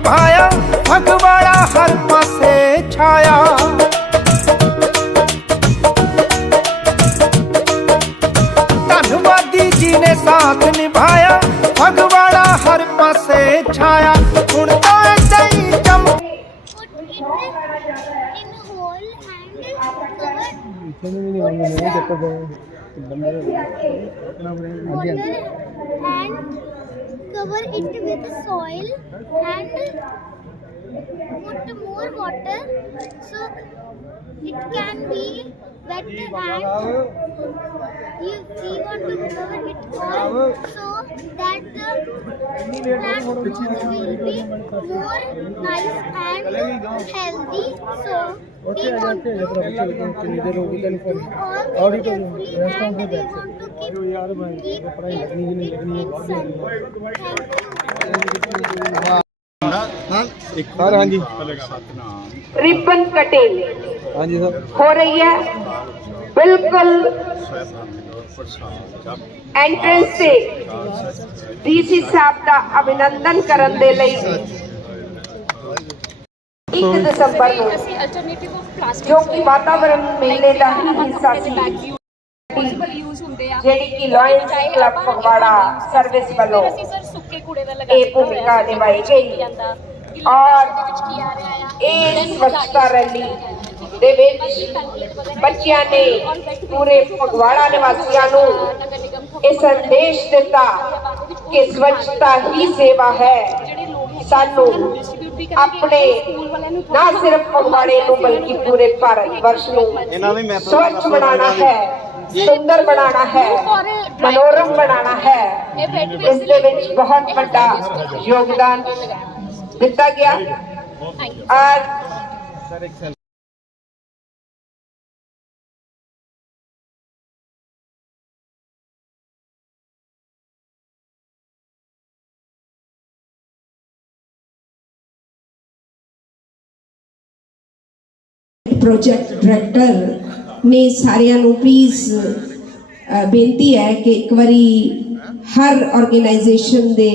निभाया, फगवाड़ा हर पासे छाया। धनवादी जी ने साथ निभाया, फगवाड़ा हर पासे छाया। हुण तो ऐसे ही चम cover it with soil and put more water so it can be wet, and we want to cover it all so that the plant growth will be more nice and healthy. So we want to do all things carefully, and we want to keep it in sun. Thank you. हाँ जी ribbon cutting हाँ जी sir हो रही है बिल्कुल entrance से DC साहब का अभिनंदन करने दे लई 1 ਦਸੰਬਰ ਨੂੰ जो कि वातावरण मेले का ही हिस्सा सी ਜਿਹੜੀ ਕਿ ਲਾਇਨਸ ਕਲੱਬ ਫਗਵਾੜਾ ਸਰਵਿਸ ਵੱਲੋਂ ਇਹ ਭੂਮਿਕਾ ਨਿਭਾਈ ਗਈ ਔਰ ਇਹ ਸਵੱਛਤਾ ਰੈਲੀ ਦੇ ਵਿੱਚ ਬੱਚਿਆਂ ਨੇ ਪੂਰੇ ਫਗਵਾੜਾ ਨਿਵਾਸੀਆਂ ਨੂੰ ਇਹ ਸੰਦੇਸ਼ ਦਿੱਤਾ ਕਿ ਸਵੱਛਤਾ ਹੀ ਸੇਵਾ ਹੈ। ਸਾਨੂੰ ਆਪਣੇ ਨਾ ਸਿਰਫ ਫਗਵਾੜੇ ਨੂੰ ਬਲਕਿ ਪੂਰੇ ਭਾਰਤ ਵਰਸ਼ ਨੂੰ ਸਵੱਛ ਬਣਾਉਣਾ ਹੈ, सुंदर बनाना है, मनोरम बनाना है। इस दे विच बहुत बड़ा योगदान दिता गया। प्रोजेक्ट डायरेक्टर ने सारिਆਂ ਨੂੰ प्लीज़ बेनती है कि एक बारी हर ऑर्गेनाइजेशन दे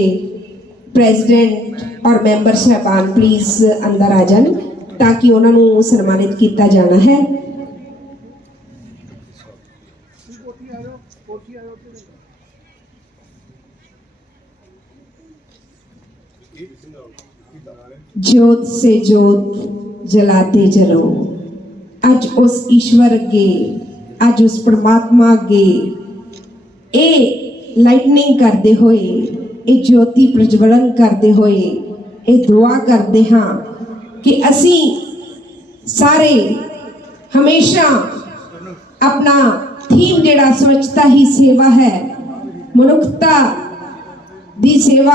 प्रेजिडेंट और मैंबर साहबान प्लीज़ अंदर आ जान ताकि उन्होंने सन्मानित किया जाना है। ज्योत से ज्योत जलाते चलो, अज उस ईश्वर अगे, अज उस परमात्मा अगे ये लाइटनिंग करते हुए, ये ज्योति प्रज्वलन करते हुए ये दुआ करते हाँ कि असी सारे हमेशा अपना थीम जिहड़ा स्वच्छता ही सेवा है, मनुखता दी सेवा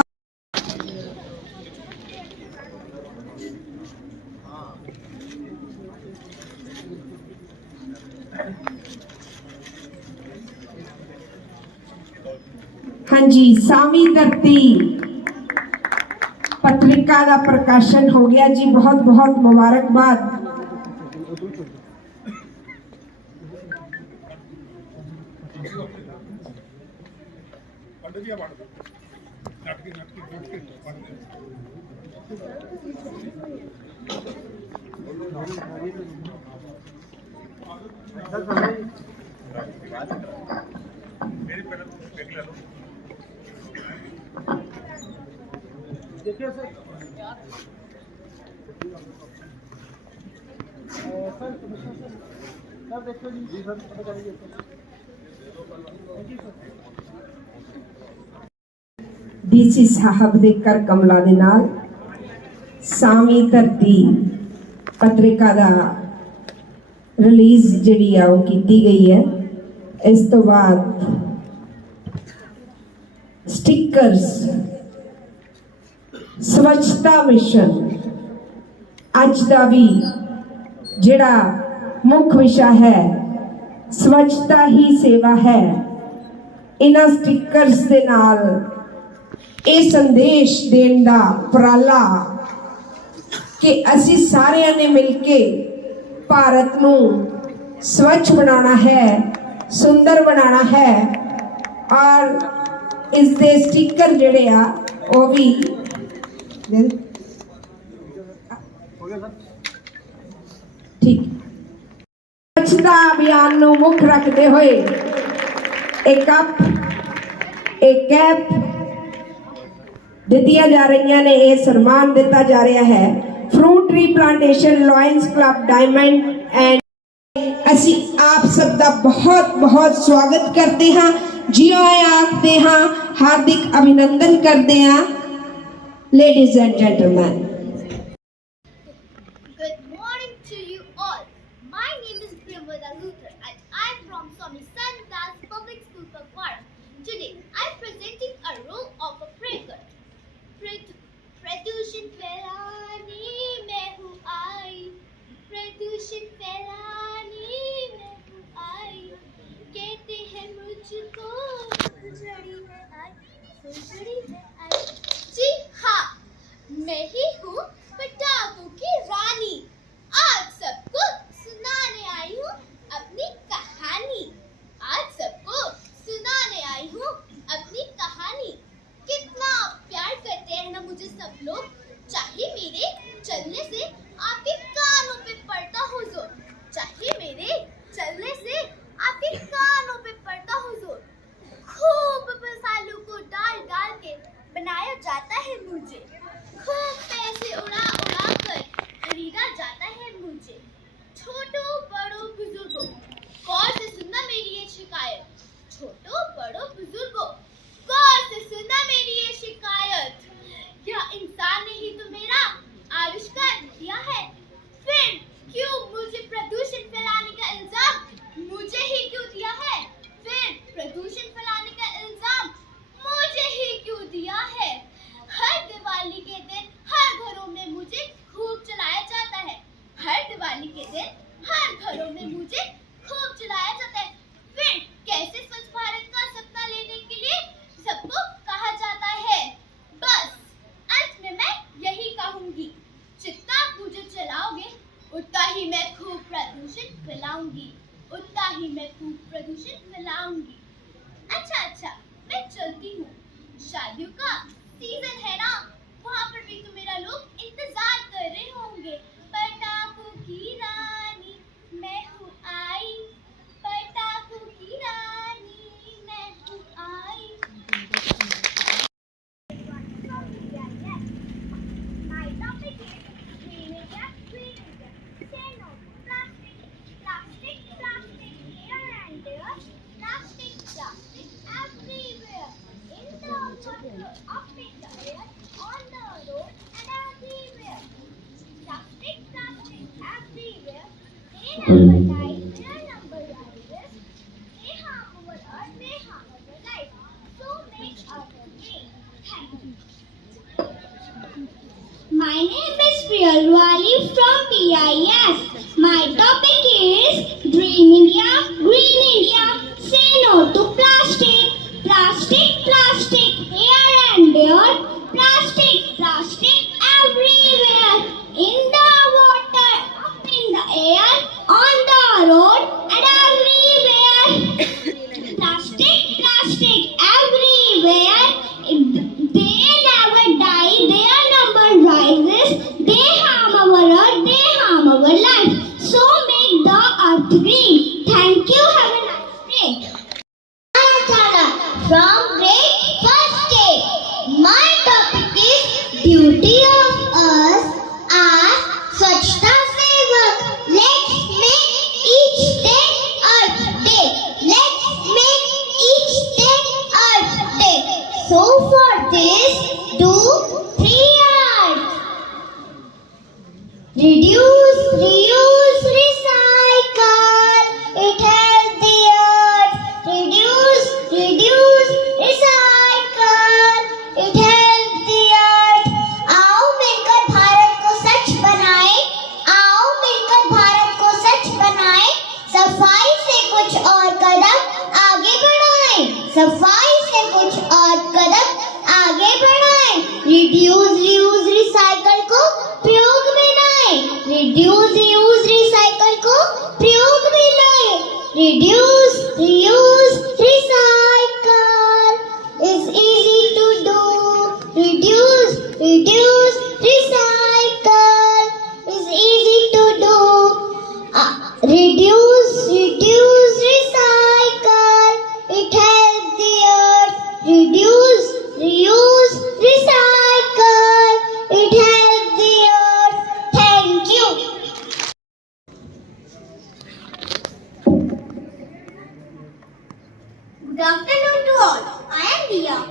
हाँ जी। सावी धरती पत्रिका का प्रकाशन हो गया जी, बहुत बहुत मुबारकबाद। देखिए सर सर देखिए जी सर पता करिए डीसी साहब दे कर कमला दे नाल सावी धरती पत्रिका दा रिलीज जिहड़ी आ वो कीती गई है। इस तो बाद स्टिकर्स स्वच्छता मिशन अज का भी जिहड़ा मुख्य विषय है स्वच्छता ही सेवा है। इन्हां स्टिकर्स दे नाल ये संदेश देण दा उपराला कि असी सारिਆਂ ने मिलके भारत नूं स्वच्छ बनाना है, सुंदर बनाना है और इस दे स्टिकर जिहड़े आ वो भी ठीक स्वच्छता अभियान ਨੂੰ ਮੁੱਖ ਰੱਖਦੇ ਹੋਏ एक कप एक कैप ਦਿੱਤੀਆਂ ਜਾ ਰਹੀਆਂ ਨੇ। ਇਹ ਸਨਮਾਨ ਦਿੱਤਾ ਜਾ ਰਿਹਾ ਹੈ fruit tree plantation lions club diamond and ਅਸੀਂ ਆਪ ਸਭ ਦਾ ਬਹੁਤ ਬਹੁਤ ਸਵਾਗਤ ਕਰਦੇ ਹਾਂ, ਜੀ ਆਇਆਂ ਆਖਦੇ ਹਾਂ, ਹਾਰਦਿਕ ਅਭਿਨੰਦਨ ਕਰਦੇ ਹਾਂ। Ladies and gentleman, Good morning to you all. My name is Priyamvada Luther and I am from Swami Sandas Public School, Pakwara. Today I am presenting a role of a prayer. प्रदूषण फैलाने में हूँ आई, प्रदूषण फैलाने में हूँ आई, कहते हैं मुझको फुलझड़ी में आई, फुलझड़ी में आई। जी हाँ, मैं ही हूँ पटाखों की रानी। आज सबको सुनाने आई हूँ अपनी कहानी, आज सबको सुनाने आई हूँ अपनी कहानी। कितना प्यार करते हैं ना मुझे सब लोग, चाहे मेरे चलने से आपके कानों पे पड़ता हो जोर, चाहे मेरे चलने से आपके कानों पे पड़ता हो जोर। खूब मसालों को डाल डाल के बनाया जाता है मुझे, खूब पैसे उड़ा उड़ा कर खरीदा जाता है मुझे। छोटों बड़ों बुजुर्गों, गौर से सुनना मेरी ये शिकायत, छोटों बड़ों बुजुर्गों, गौर से सुनना मेरी ये शिकायत। क्या इंसान ने ही तो मेरा आविष्कार किया है, फिर क्यों मुझे प्रदूषण फैलाने का इल्जाम मुझे ही क्यों दिया है, फिर प्रदूषण फैलाने का इल्जाम मुझे ही क्यों दिया है। हर दिवाली के दिन हर घरों में मुझे खूब चलाया जाता है, हर दिवाली के दिन हर घरों में मुझे खूब चलाया जाता है, फिर कैसे स्वच्छ भारत का सपना लेने के लिए सबको कहा जाता है। बस अंत में मैं यही कहूंगी, जितना मुझे चलाओगे उतना ही मैं खूब प्रदूषण फैलाऊंगी, उतना ही मैं खूब प्रदूषण फैलाऊंगी। अच्छा मैं चलती हूँ, शादियों का सीजन है ना, वहाँ पर भी तो मेरा लोग इंतजार कर रहे होंगे। पटाखों की रानी मैं हूँ आई, पटाखों की रानी मैं हूँ आई। My topic is green India, green India. Say no to plastic, plastic, plastic here and there, plastic, plastic everywhere. In the water, up in the air, on the road and everywhere. Plastic, plastic everywhere. They never die, their number rises. They harm our earth, they harm our life. So make us green. Thank you. My name is Priyalwali from BIS. My topic is Dream India, Green India. Say no to plastic, plastic, plastic here and there, plastic, plastic everywhere. In the water, up in the air, on the road and everywhere. Plastic, plastic everywhere. They never die, their number rises. They harm our earth, they harm our life. So make the earth green. Thank you, have a nice day. Ayatala from grade first day. My topic is duty of us as Swachhta Sevak. Let's make each day Earth Day. Let's make each day Earth Day. So for this, do 3 R's. Reduce, reuse, recycle. It helps the earth. Reduce, reduce, recycle. It helps the earth. आओ मिलकर भारत को स्वच्छ बनाएं. आओ मिलकर भारत को स्वच्छ बनाएं. सफाई से कुछ और कदम आगे बढ़ाएं. सफाई से कुछ और कदम आगे बढ़ाएं. रिड्यूस, रियूज, रिसाइकल को प्रयोग में लाएं. Reduce, reuse,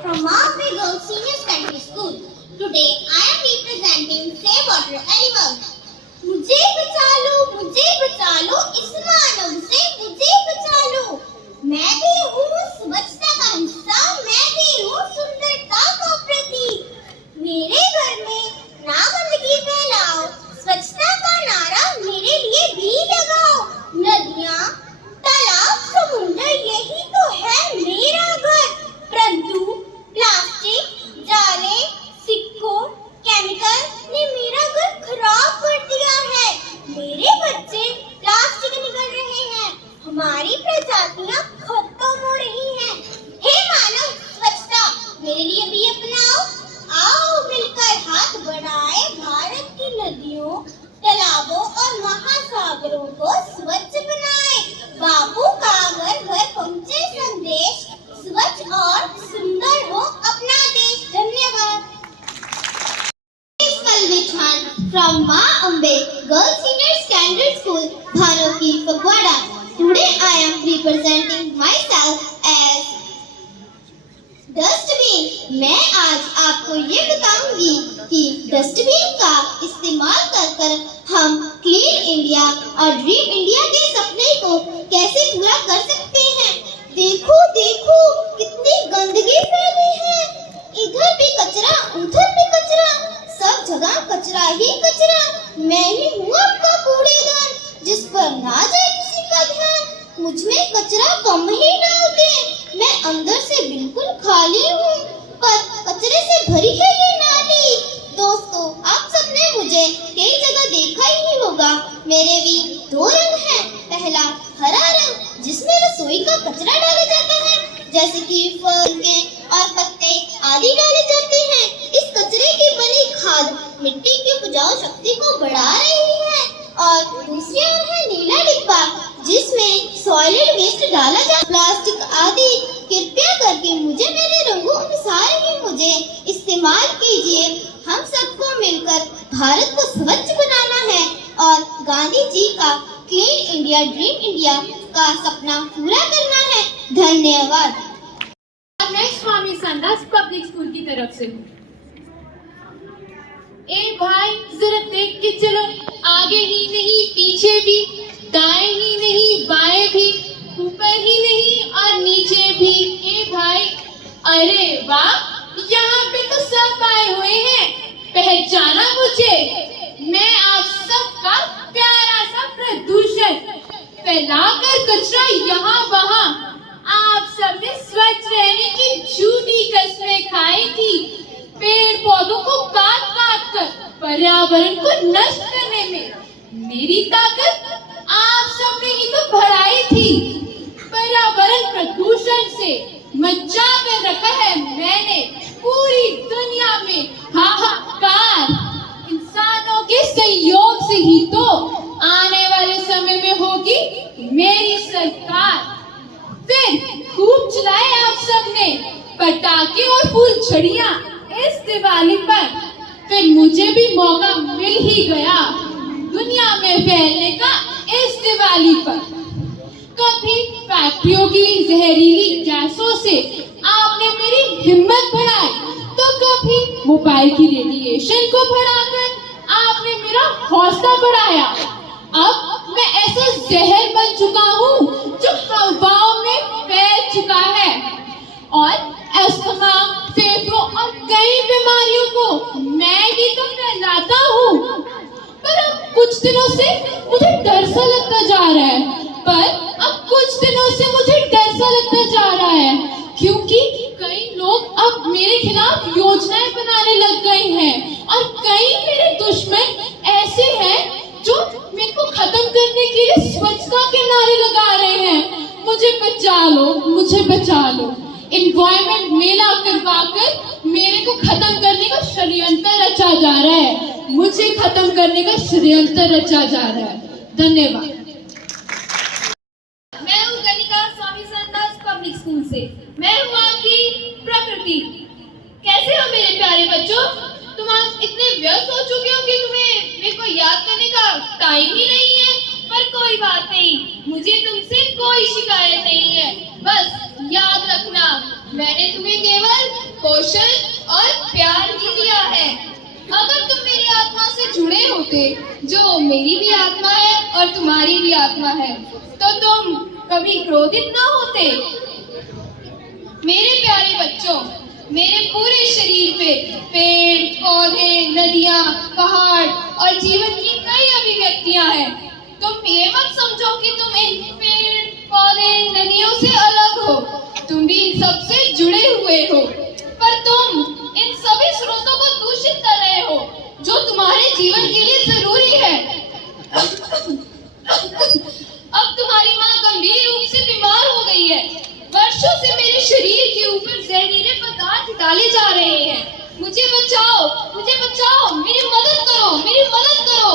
from Mount Girls Senior Secondary School. Today I am representing Save Water Animal. मुझे बचा लो इस मानव से मुझे बचा लो। मैं भी हूँ स्वच्छता का हिस्सा, मैं भी हूँ सुंदरता का प्रतीक। मेरे घर में ना गंदगी फैलाओ, स्वच्छता का नारा मेरे लिए भी लगाओ। नदियाँ, तालाब, समुद्र यही तो है मेरा घर, परंतु प्लास्टिक, जाले, सिक्कों, केमिकल ने मेरा घर खराब कर दिया है। मेरे बच्चे प्लास्टिक निकल रहे हैं, हमारी प्रजातियां खत्म हो रही हैं। हे मानव, स्वच्छता मेरे लिए भी अपनाओ। आओ मिलकर हाथ बढ़ाए, भारत की नदियों, तालाबों और महासागरों को स्वच्छ बनाए। बापू का घर घर पहुँचे संदेश, स्वच्छ और सुंदर हो अपना देश। धन्यवाद। From Ma Ambe Girls Senior Secondary School, Bharoti, Fagwada. Today I am representing myself as dustbin. मैं आज आपको ये बताऊंगी कि डस्टबिन का इस्तेमाल कर हम क्लीन इंडिया और ड्रीम इंडिया के सपने को कैसे पूरा कर सकते हैं। देखो देखो कितनी गंदगी फैली है, इधर भी कचरा उधर भी कचरा, सब जगह कचरा ही कचरा। मैं ही हूँ आपका कूड़ेदान, जिस पर ना जाए किसी का ध्यान। मुझ में कचरा कम ही डालते, मैं अंदर से बिल्कुल खाली हूँ, पर कचरे से भरी है ये नाली। दोस्तों, आप सबने मुझे कई जगह देखा ही होगा। मेरे भी दो रंग हैं। पहला हरा रंग, जिसमें रसोई का कचरा डाला जाता है, जैसे कि फल के और पत्ते आदि डाले जाते हैं। इस कचरे की बनी खाद मिट्टी की उपजाऊ शक्ति को बढ़ा रही है। और दूसरी ओर है नीला डिब्बा, जिसमें सॉलिड वेस्ट डाला जाता है, प्लास्टिक आदि। कृपया करके मुझे मेरे रंगों अनुसार ही मुझे इस्तेमाल कीजिए। हम सबको मिलकर भारत को स्वच्छ बनाना है और गांधी जी का क्लीन इंडिया ड्रीम इंडिया का सपना पूरा करना है। धन्यवाद। मैं स्वामी संदास पब्लिक स्कूल की तरफ से हूँ। ए भाई जरा देख के चलो, आगे ही नहीं पीछे भी, दाएं ही नहीं बाएं भी, ऊपर ही नहीं और नीचे भी। ए भाई, अरे वाह, यहाँ पे तो सब आए हुए हैं। पहचाना मुझे? मैं आप सबका प्यारा सा प्रदूषण फैलाकर कचरा यहाँ वहाँ। आप सबने स्वच्छ रहने की झूठी कस्में खाई थी, पेड़ पौधों को काट काट कर पर्यावरण को नष्ट करने में मेरी ताकत आप सबने ही तो बढ़ाई थी। पर्यावरण प्रदूषण से मचा कर रखा है मैंने पूरी दुनिया में हाहाकार। इंसानों के सहयोग से ही तो आने वाले समय में होगी मेरी सरकार। फिर खूब चलाए आप सबने पटाखे और फूलझड़ियां इस दिवाली पर। फिर मुझे भी मौका मिल ही गया दुनिया में फैलने का इस दिवाली पर। कभी फैक्ट्रियों की जहरीली गैसों से आपने मेरी हिम्मत बढ़ाई, तो कभी मोबाइल की रेडिएशन को बढ़ाकर आपने मेरा हौसला बढ़ाया। अब मैं ऐसा जहर बन चुका हूँ जो हवाओं में फैल चुका है और अस्थमा, फेफड़ों और कई बीमारियों को मैं ही तो फैलाता हूँ। पर अब कुछ दिनों से मुझे डर सा लगता जा रहा है, क्योंकि कई लोग अब मेरे खिलाफ योजनाएं बनाने लग गए हैं और कई मेरे दुश्मन ऐसे हैं जो मेरे को खत्म करने के लिए स्वच्छता के नारे लगा रहे हैं। मुझे बचा लो, मुझे बचा लो। एनवायरमेंट मेला करवाकर मेरे को खत्म करने का षड्यंत्र रचा जा रहा है, मुझे खत्म करने का षड्यंत्र रचा जा रहा है। धन्यवाद। मैं हूँ गणिका स्वामी संदास पब्लिक स्कूल से। मैं हूँ आपकी प्रकृति। कैसे हो मेरे प्यारे बच्चों? तुम आज इतने व्यस्त हो चुके हो कि तुम्हें मेरे को याद करने का टाइम ही नहीं है। पर कोई बात नहीं, मुझे तुमसे कोई शिकायत नहीं है। बस याद रखना, मैंने तुम्हें केवल पोषण और प्यार ही दिया है। अगर तुम मेरी आत्मा से जुड़े होते, जो मेरी भी आत्मा है और तुम्हारी भी आत्मा है, तो तुम कभी क्रोधित न होते। मेरे प्यारे बच्चों, मेरे पूरे शरीर पे पेड़, पौधे, नदियां, पहाड़ और जीवन की कई अभिव्यक्तियां हैं। तुम ये मत समझो कि तुम इन पेड़, पौधे, नदियों से अलग हो। तुम भी इन सबसे जुड़े हुए हो, पर तुम इन सभी स्रोतों को दूषित कर रहे हो, जो तुम्हारे जीवन के लिए जरूरी है। अब तुम्हारी माँ गंभीर रूप से बीमार हो गई है। वर्षों से मेरे शरीर के ऊपर जहरीले पदार्थ डाले जा रहे हैं। मुझे बचाओ, मुझे बचाओ, मेरी मदद करो, मेरी मदद करो।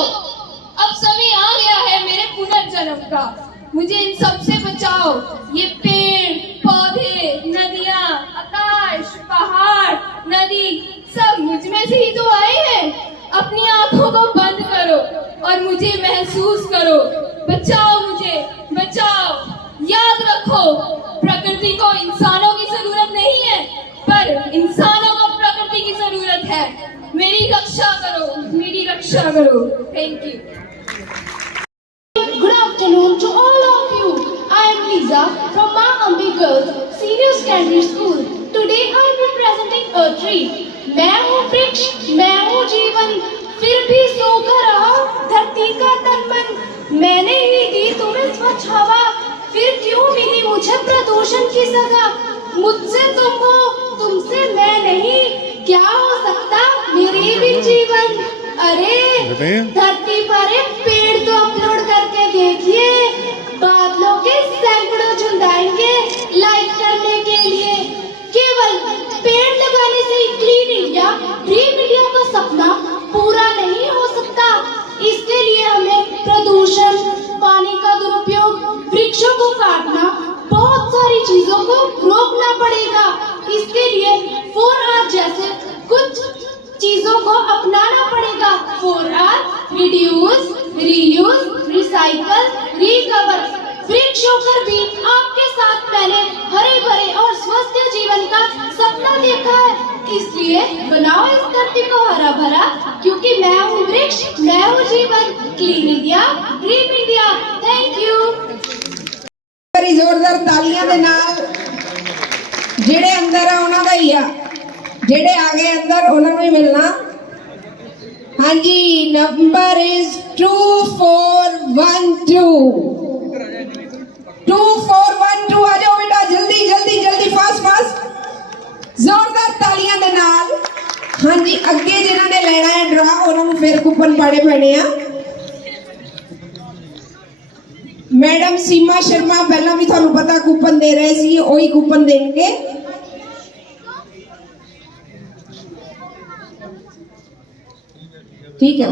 अब समय आ गया है मेरे पुनर्जन्म का। मुझे इन सब से बचाओ। ये पेड़, पौधे, नदियां, आकाश, पहाड़, नदी सब मुझ में से ही तो आए हैं। अपनी आंखों को बंद करो और मुझे महसूस करो। बचाओ, मुझे बचाओ। याद रखो, प्रकृति को इंसानों की जरूरत नहीं है, पर इंसानों को प्रकृति की जरूरत है। मेरी रक्षा करो, मेरी रक्षा करो। Thank you. Good afternoon to all of you. I am Lisa from Ma Ambi Girls Senior Secondary School. Today I will be presenting a tree. मैं हूँ वृक्ष, मैं हूँ जीवन, फिर भी सूखा रहा धरती का तन मन। मैंने ही दी तुम्हें स्वच्छ हवा, फिर क्यों मिली मुझे प्रदूषण की सजा। मुझसे तुम हो, तुमसे मैं नहीं, क्या हो सकता मेरी भी जीवन। अरे धरती पर एक पेड़ तो अपलोड करके देखिए, बादलों के सैकड़ों झुंडाएंगे लाइक करने के लिए। केवल पेड़ लगाने से क्लीन इंडिया, ड्रीम इंडिया का सपना पूरा नहीं हो सकता। इसके लिए हमें प्रदूषण, पानी का दुरुपयोग, वृक्षों को काटना, बहुत सारी चीजों को रोकना पड़ेगा। इसके लिए 4R जैसे कुछ चीजों को अपनाना पड़ेगा। 4R, reduce, reuse, recycle, recover. वृक्ष होकर भी आपके साथ मैंने हरे भरे और स्वस्थ जीवन का सपना देखा है। इसलिए बनाओ इस धरती को हरा भरा, क्योंकि मैं हूँ वृक्ष, मैं हूँ जीवन। Clean India, dream India. Thank you. बड़ी जोरदार तालियां दे नाल जेड़े अंदर आ उन्हां दा ही आ, जेड़े आ गए अंदर उन्हां नूं ही मिलना। हाँ जी, नंबर इज 2412। 2412 आ जाओ बेटा, जल्दी जल्दी जल्दी, फास्ट फास्ट, जोरदार तालियां दे नाल। हाँ जी, अगे जिन्हां ने लेना है ड्रा उन्हां नूं फिर कूपन पाड़े पैणे आ। मैडम सीमा शर्मा पहला भी थानू पता कूपन दे रहे सी, वही कूपन देंगे। ठीक है,